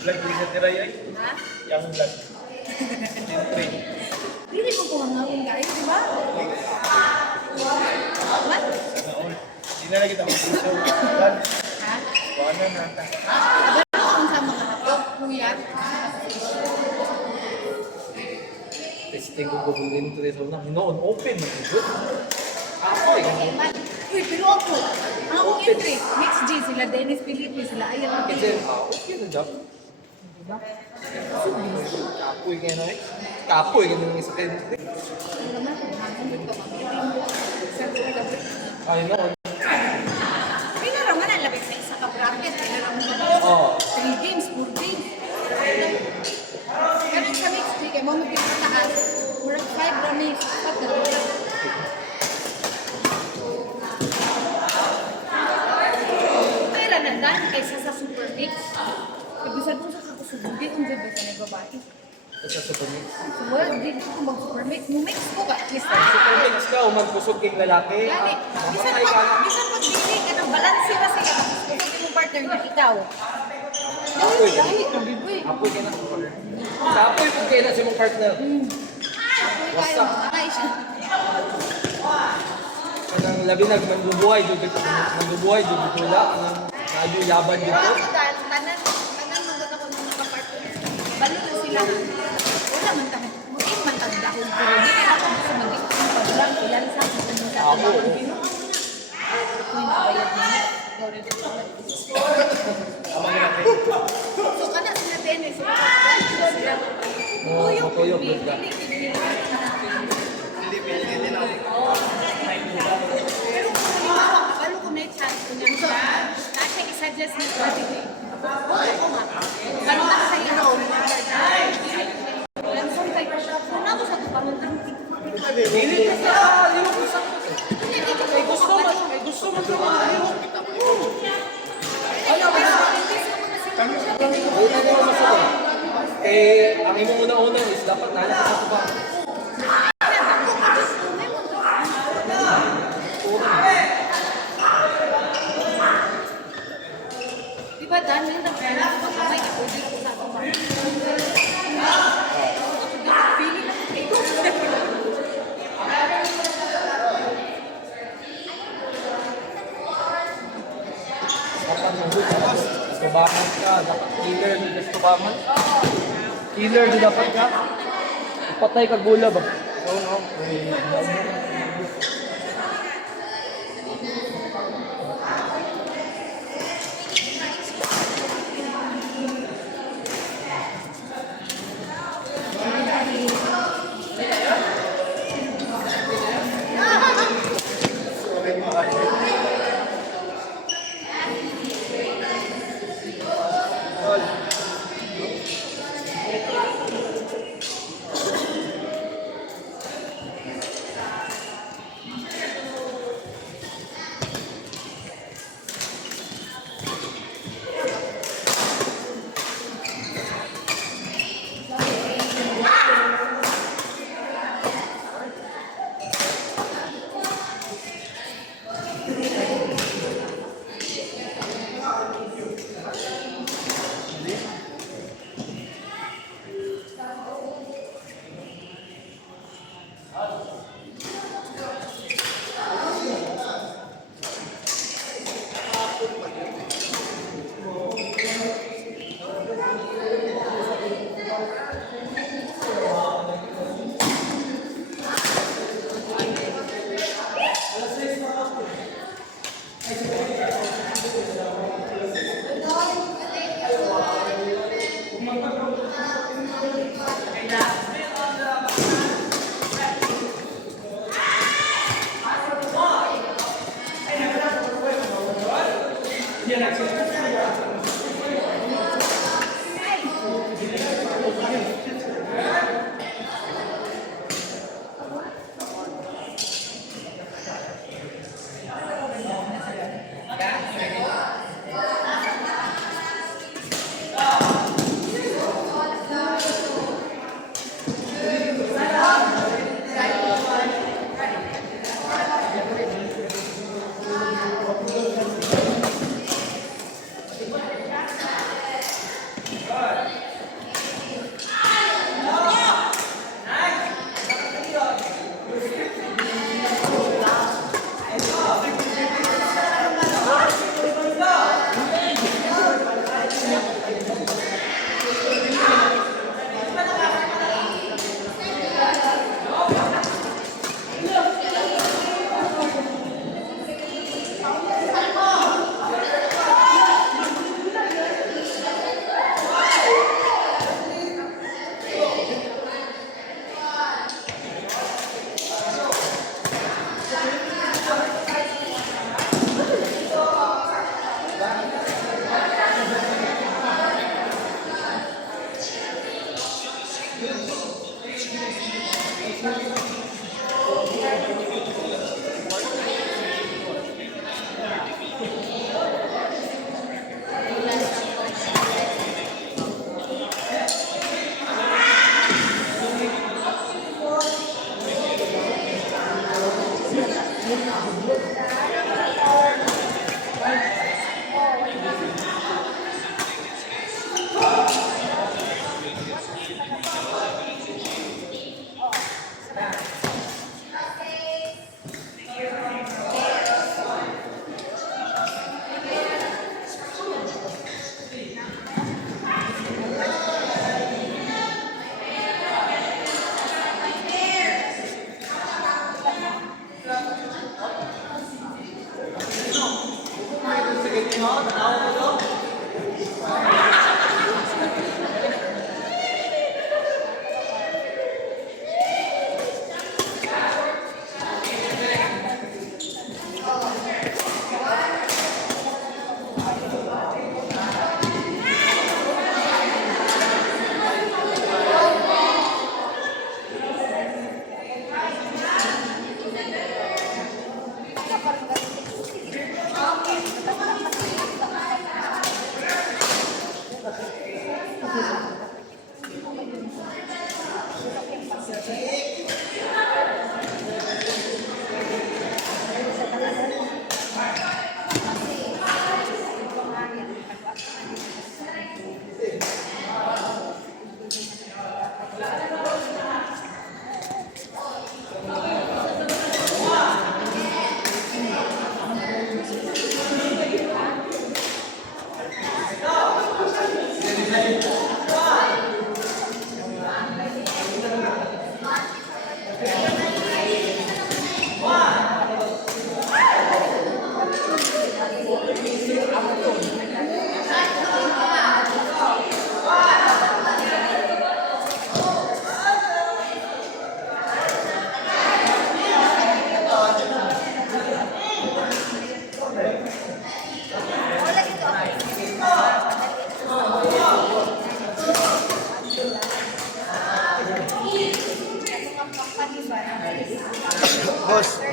Vlog din sa tiray ay. Ha? Yang vlog. Siyempre. Hindi ko kung hangawin guys, di ba? What? Sana all. Hindi na lagi tapos yung show. Vlog. Ha? Wala na. Abang kung sa mga hapok, kuya. Testing ko gagawin ito rin na. Noon, open mo ito. Ako eh. Uy, pero ako, ang akong entry, mixed G sila, Dennis Felipe sila, ayaw ang Kasi, okay na job. Kapoy kayo na eh. Kapoy kayo na sa kayo. Ay, noon. Pinaraman ang labig sa isa ka-bracket, pinaraman mo Oo. 3 games, 4 games. Ganun sa mixed G, kaya mo magpipataas, murag 5 rami, 4 na. Pera na dan kaysa sa super mix. Kabisan mo sa kakusubudi kung di ba sa nagbabae. Sa supermix. So, wala, di ko mag-super mix. Mix ko ba? At least, Supermix ka, umagpusog kay lalaki. Gani, bisan Mamatay ka na. pag dili ka ng balanse ba siya, kung yung partner na ikaw. Apoy ka. Dahil, kabiboy. Apoy ka na. Sa apoy kung kayo na si mong partner. What's up? Ay, siya. Anong labi nagmandubuhay, mandubuhay, dudutula. Anong nadyo yaban dito. Pero ako dahil, tanan maganda ko nung nakapartner. Balo na sila. Wala man tahan. Mutin man tahan dahil. Pero di ka ako gusto mag-ikot ng paglang. Ilan sa akin sa mga Ako. Ito yung nabayad niya. Amang natin. So, kada sila Dennis. Sila. Oo, matuyog, good ka. Hindi, hindi na. Pero kung halimbawa, kapalo ko may chance ko niya, kasi i-suggest mo strategy. Okay ko nga. Ganun lang sa iyo. Lansong tayo. Kung ako sa tukamang tangki. Dili ka sa liwag ko sa Ay gusto mo, ay gusto mo sa mga liwag. Ano ba? Ay na mo masuko. Eh, ang imo una-una is dapat nana ka sa tuba. Di ba, Dan? May nag-pera ko pag kamay, ako dito sa tukamang. Pili na kayo. Dapat yung good ka. Tubaman ka. Dapat killer di ka tubaman. Killer di dapat ka. Patay ka gula ba? So, no.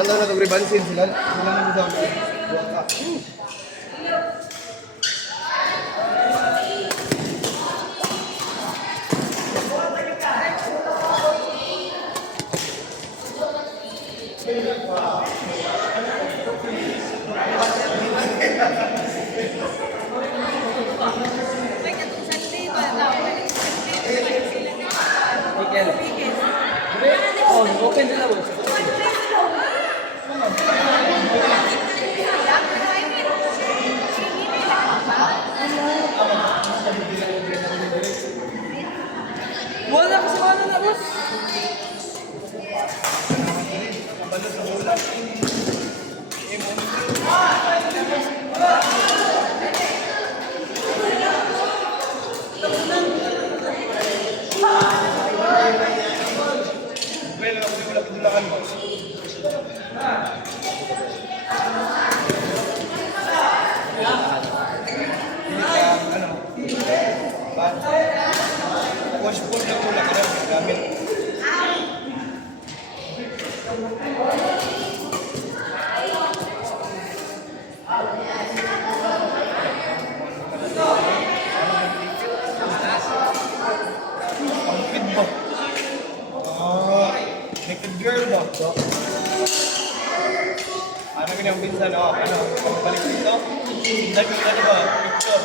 Naman lang nag-rebansin sila. Sila nang gusto. Buwak ka. May katong Sunday ba? Sunday ba sila na? Miguel. Weekend. Oh, open na lang. Wala kasi wala na, boss. Well, wala pinulakan mo. Ano? Washboard na wala ka na gamit. Ang fit ba? Naked girl ba? Ano ganyan ang pinsan? Ano? Pagbalik dito? Tingnan ko na ba? Picture.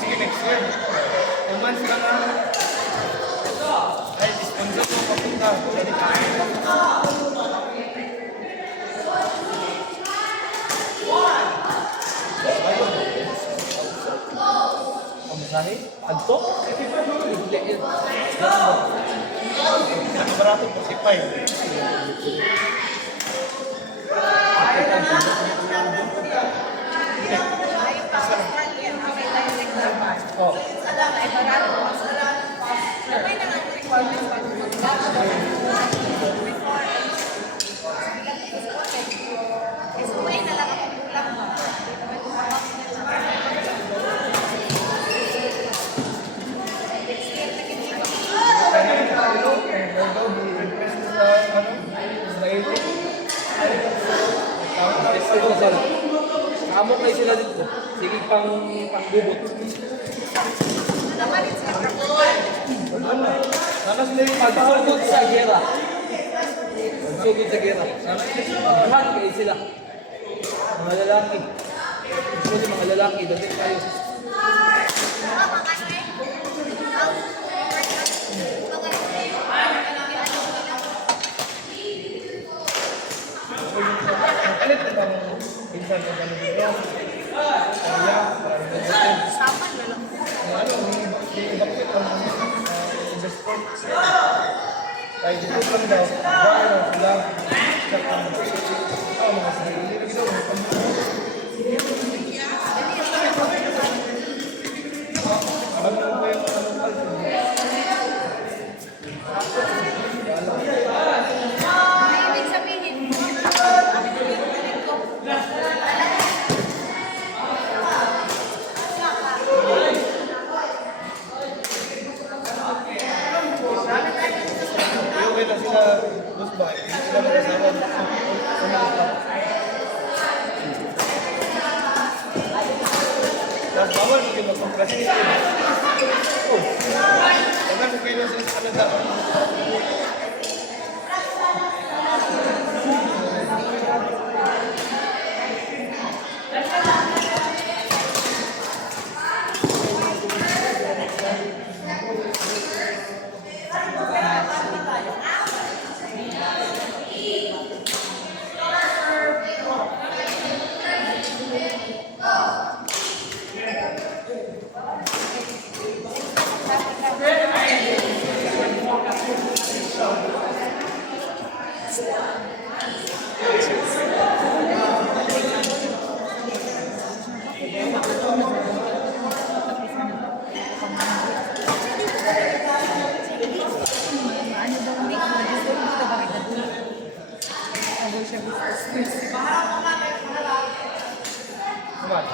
Sige, next year. 2 months lang na. Ay, sponsor mo papunta. Pwede ka. Pamasahe? Adto? Ano barato po? Si Pai. Oh. Ito sir. Kamok kayo sila dito. Sige pangbubot. Sana sila yung Pagsugod sa gera. Pagsugod sa gera. Lahat kayo sila. Mga lalaki. Gusto mga lalaki. Dati kayo. Alit na bang pinsan ko ba dito? Saman na lang. Ano, may bakit ang investment? Ay, dito lang daw. Bago sila. Mga sarili. Dito, mga pamilya. Ano ba yung Ibig sabihin, okay na sila, boss ba? Hindi sila mag-asawa. Tapos bawal mo kayo mag-procrastinate. Oh. Tagal mo kayo sila sa Canada. ano daw ni gusto mo ba bakit na ano siya gusto. Naman.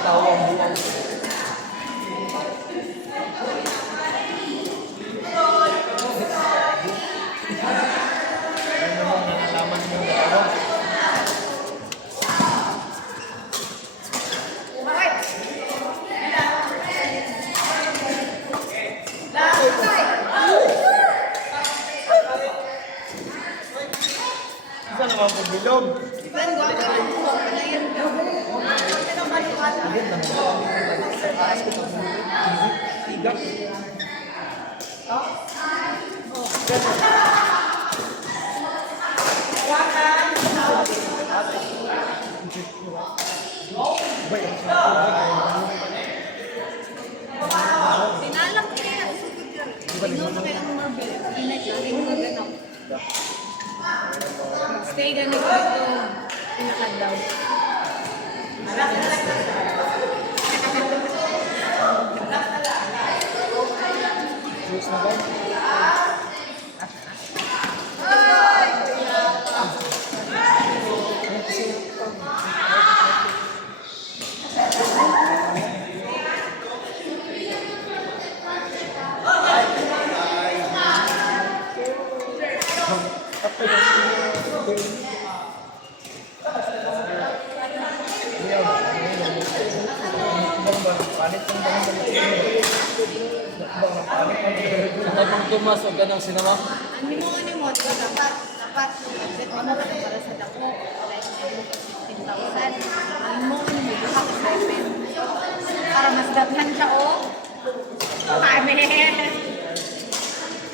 Tawang buwang. Ano naman nalalaman mo? naman po bilog. Iban, gwapo yung buhok. Ano yan? Agad lang. Taas ko pag tiga. Sinalang ko kaya. Tingnan mo kayo ang Marvel. Inay ka. Tingnan mo ganun. Stay ganito ito. Pinakad daw. Juice na ba? Sa pang tumas, huwag ka nang sinama. Ano mo diba, dapat budget mo na para sa dako. Like, 15,000. Ano mo buhak sa pen. Para mas daghan siya, oh. Kami.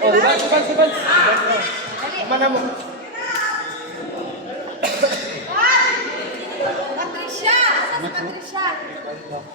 Oh, sipan. Mana mo? Patricia! Asa si Patricia?